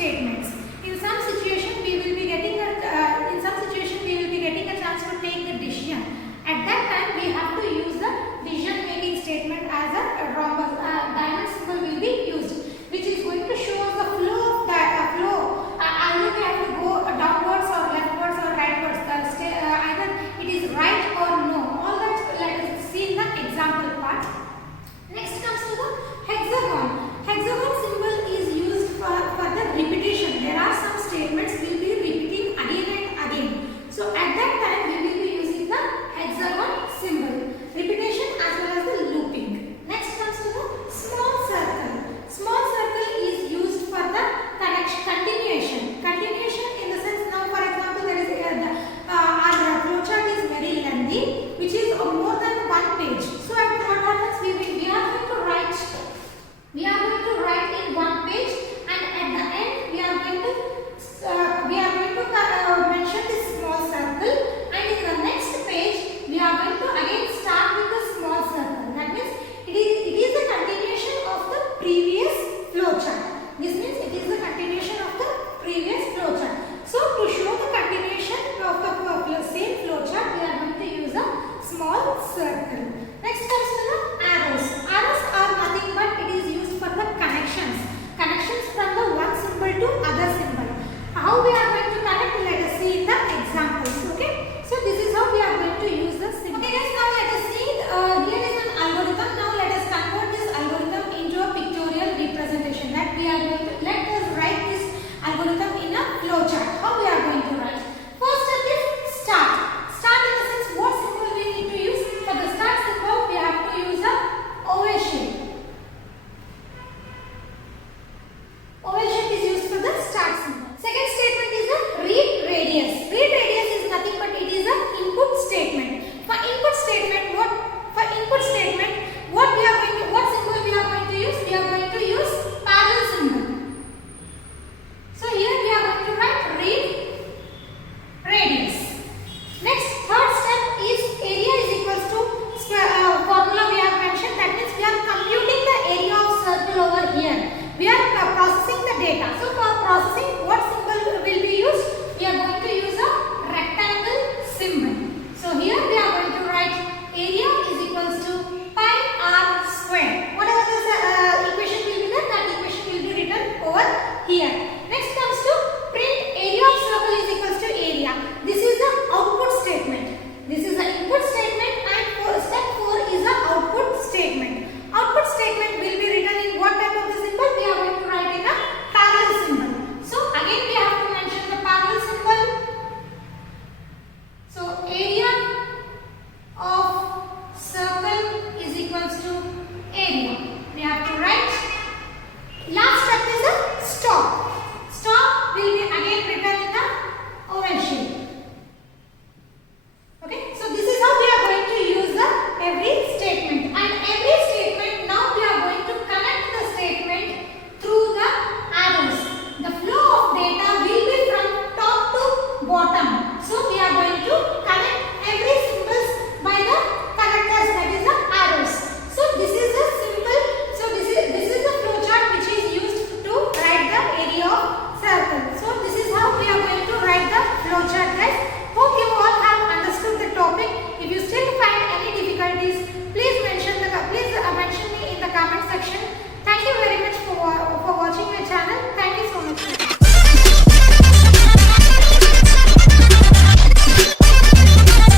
statements. In some situation we will be getting a chance to take the decision. At that time we have to use the decision making statement as a rhombus. Diamond symbol will be used, which is going to show us the flow of that flow. Either we have to go downwards or leftwards or rightwards. Either it is right or no. All that let us see in the example part. Next comes to the hexagon. Hexagon symbol is used for the repetition. There are some statements will be repeating again and again. So at that time we will be using the hexagon symbol. Repetition as well as the looping. Next comes to the small circle. Small circle is used for the continuation. Continuation in the sense, now for example there is our flowchart is very lengthy, which is more than one page. So at what happens, we are going to write in one page, and at the end we are going to mention this small circle, and in the next page we are going to again start with the small circle. That means it is the continuation of the previous flowchart. This means it is the continuation of the previous flowchart. So to show the continuation of the same flowchart, we are going to use a small circle. Next comes to the arrows. Arrows are nothing but it is used for the connections. Connections from the one symbol to other symbol. How we are going to connect? Let us see in the examples. Okay. So this is how we are going to use the symbol. Okay guys, now let us see. Here is an algorithm. Now let us convert this algorithm into a pictorial representation. That we are going to let us write this algorithm in a flowchart. How we are going to write? First step is start. Start in the sense what symbol we need to use. For the start symbol we have to use a oval shape. Oval shape is used for the start symbol. Second statement is the read radius. Read radius is nothing but it is an input statement. For input statement, what symbol we are going to use? We are going to use parallel symbol. So here we are going to write read radius. Next, third step is area is equals to formula we have mentioned. That means we are computing the area of circle over here. We are processing the data. So for processing, what symbol will be used? We are going to use a rectangle symbol. So here we are going to write area is equals to pi r square. Whatever this equation will be there, that equation will be written over here.